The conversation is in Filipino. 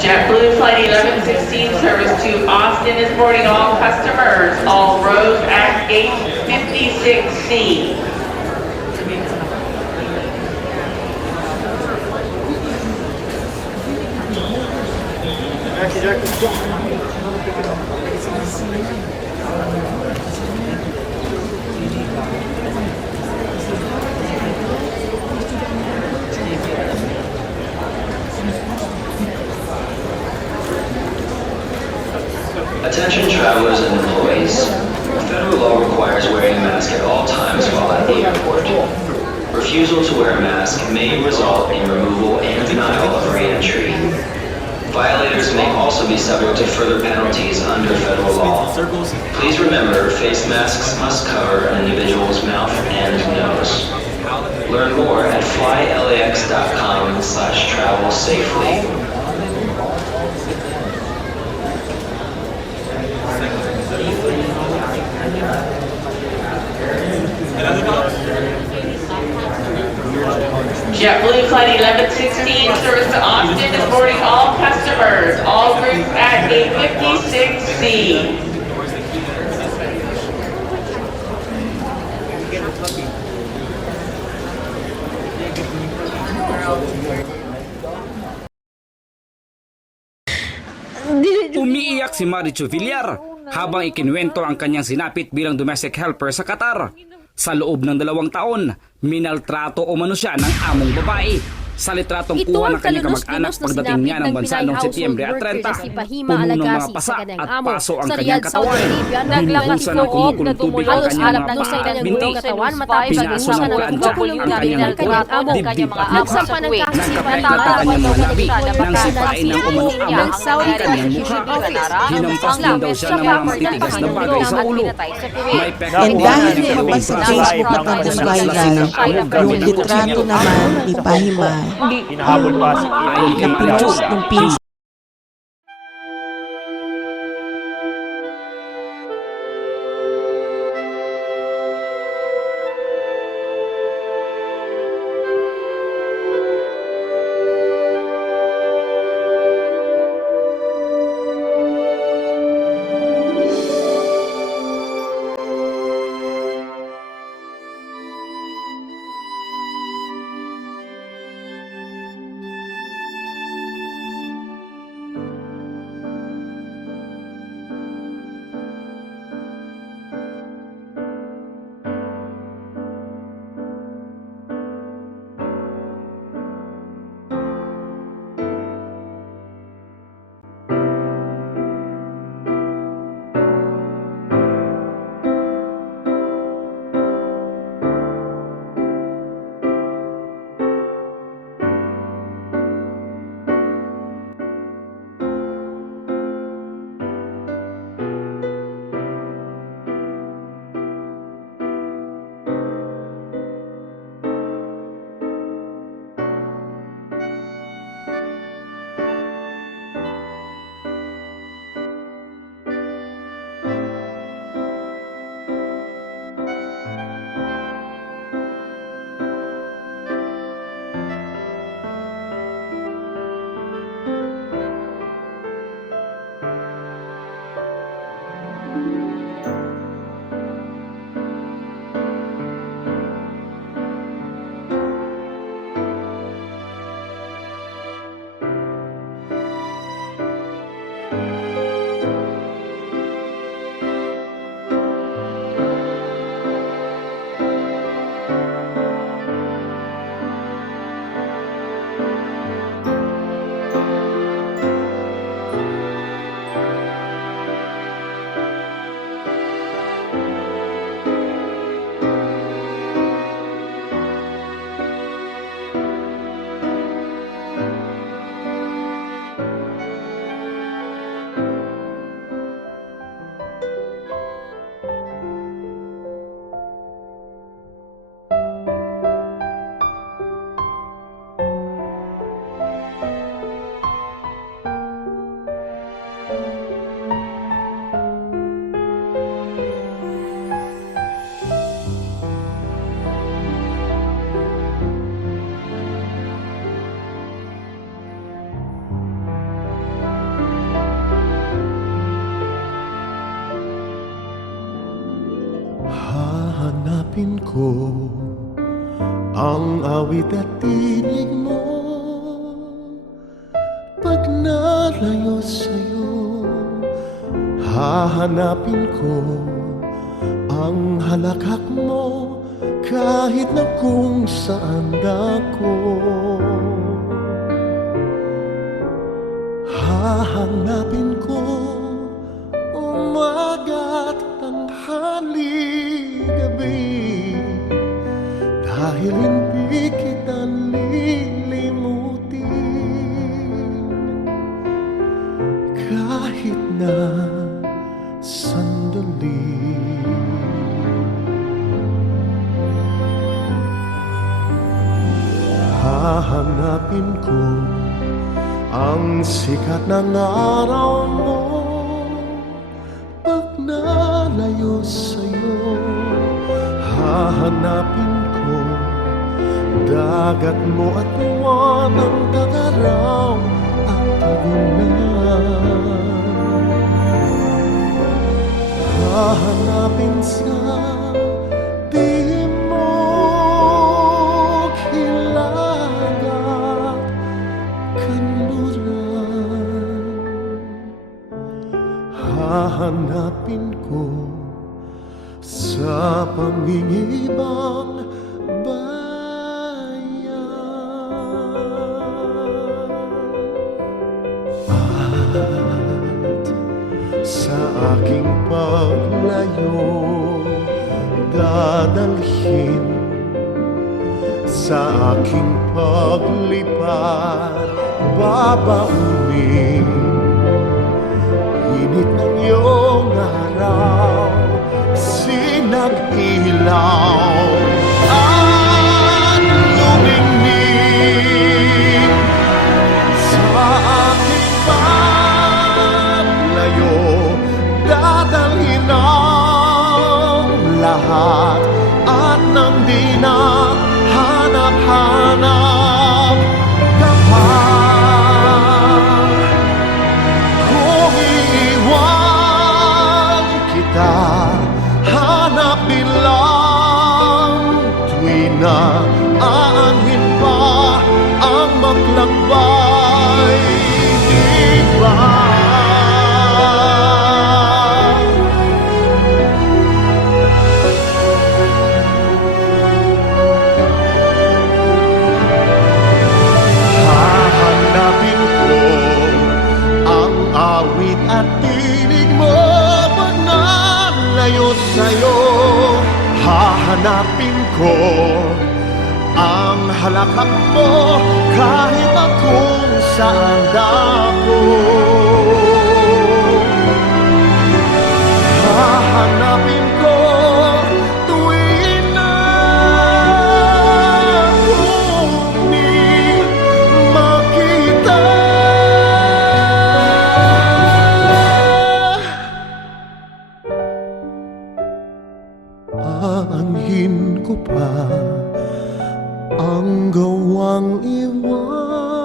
JetBlue Flight 1116 service to Austin is boarding all customers. All rows at gate 56C. Attention travelers and employees. Federal law requires wearing a mask at all times while at the airport. Refusal to wear a mask may result in removal and denial of re-entry. Violators may also be subject to further penalties under federal law. Please remember, face masks must cover an individual's mouth and nose. Learn more at flylax.com/travel safely. JetBlue Flight 1116 service to Austin is boarding all customers. All groups at gate 56C. Umiiyak si Marichu Villar habang ikinwento ang kanyang sinapit bilang domestic helper sa Qatar. Sa loob ng 2 taon, minaltrato umano siya ng among babae. Sa litratong Ito kuha ang ng kanyang kalunos-lunos kamag-anak na pagdating niya ng sinapit bansa ng noong Pinay Setyembre at household 30, worker na si Fahima puno ng mga Alagasi sa pasa kanyang at amo. paso ang Sa kanyang Riyadh, Saudi katawan. Arabia, naglakas Binuhusan ng loob kumukulong na tubig tumulong ang halos kanyang halap mga na sa paa at kanyang binti. buong katawan matapos Pinaso maging ng siya ng plancha pagkukulong ang na kanyang ng kanyang amo. dibdib at noo. Nagsampa ng kaso si Nagkapeklat Fahima na kanyang mga labi Alagasi nang sipain ng umanong amo ng Saudi ang kanyang Prosecution mukha. Office. Hinampas din daw siya ng mga matitigas na bagay sa ulo. May pekla And po dahil ang kanyang lumabas sa pagpasa Facebook at at naging pagsalaslasing viral, ng amo yung gamit ang litrato kutsilyo. naman ni Fahima Hinahabol pa si Ayon kay na Marichu, pinost ng pinsan ko ang awit at tinig mo. Pag nalayo sa'yo, hahanapin ko ang halakhak mo kahit na kung saan dako. Hahanapin ko umaga't tanghali gabi, dahil hindi kita lilimutin kahit na sandali. Hahanapin ko ang sikat ng araw mo. Pag nalayo sa'yo, hahanapin ko dagat mo at buwan, ang tagaraw at tagunan. Hahanapin sa timog hilagat kanluran. Hahanapin ko sa pangingibang bayan. At sa aking paglayo, dadalhin sa aking paglipad, babaunin init ng iyong araw, sinag-ilaw at lumingning sa aking paglayo, dadalhin ang lahat at nang di na hanap-hanap ka pa. Kung iiwan kita, hanapin lang tuwi na aanhin pa ang maglakbay, di ba? Hahanapin ko ang awit at tinig mo. Pag nalayo sa'yo, hahanapin ko ang halakhak mo kahit na kung saan dako. Hahanapin ko tuwing na kung makita. Aanhin ko pa ang gawang iwan.